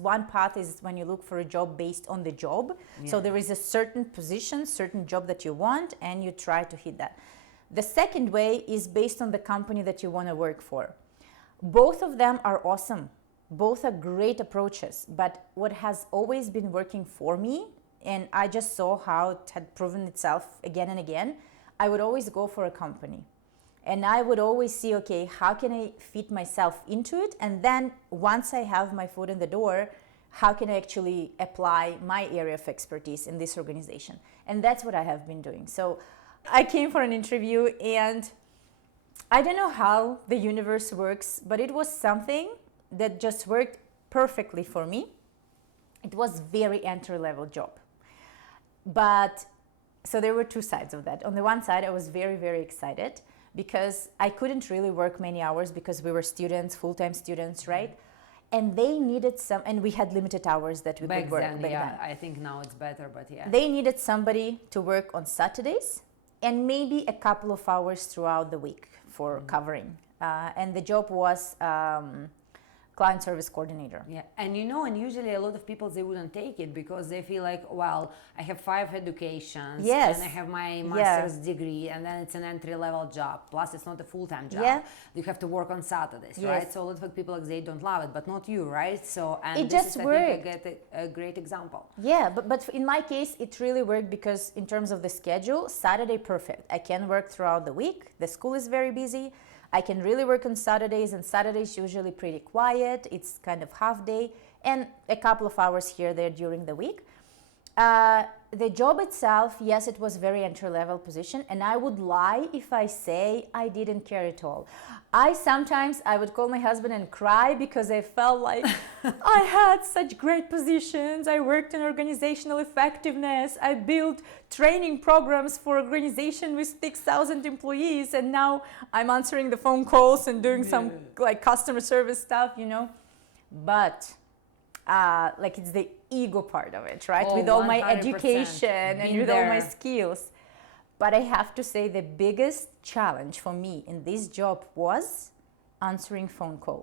One path is when you look for a job based on the job. Yeah. So there is a certain position, certain job that you want, and you try to hit that. The second way is based on the company that you want to work for. Both of them are awesome. Both are great approaches. But what has always been working for me, and I just saw how it had proven itself again and again, I would always go for a company. And I would always see, okay, how can I fit myself into it? And then once I have my foot in the door, how can I actually apply my area of expertise in this organization? And that's what I have been doing. So I came for an interview, and I don't know how the universe works, but it was something that just worked perfectly for me. It was very entry-level job. But so there were two sides of that. On the one side, I was very, very excited, because I couldn't really work many hours because we were students, full-time students, right? And they needed some, and we had limited hours that we could work back then. I think now it's better, but yeah. They needed somebody to work on Saturdays and maybe a couple of hours throughout the week for covering. And the job was client service coordinator. Yeah, and usually a lot of people, they wouldn't take it because they feel like, well, I have 5 educations, yes, and I have my master's degree, and then it's an entry-level job. Plus, it's not a full-time job. Yeah. You have to work on Saturdays, Yes. right? So a lot of people, like, they don't love it, but not you, right? So, and it this just is, worked. I think, a great example. Yeah, but in my case, it really worked because in terms of the schedule, Saturday perfect. I can work throughout the week. The school is very busy. I can really work on Saturdays, and Saturdays usually pretty quiet. It's kind of half day and a couple of hours here there during the week. The job itself, yes, it was very entry-level position, and I would lie if I say I didn't care at all. I would call my husband and cry because I felt like I had such great positions. I worked in organizational effectiveness. I built training programs for organization with 6,000 employees, and now I'm answering the phone calls and doing some like customer service stuff, But like it's the ego part of it, right? With all my education and with all my skills. But I have to say the biggest challenge for me in this job was answering phone calls.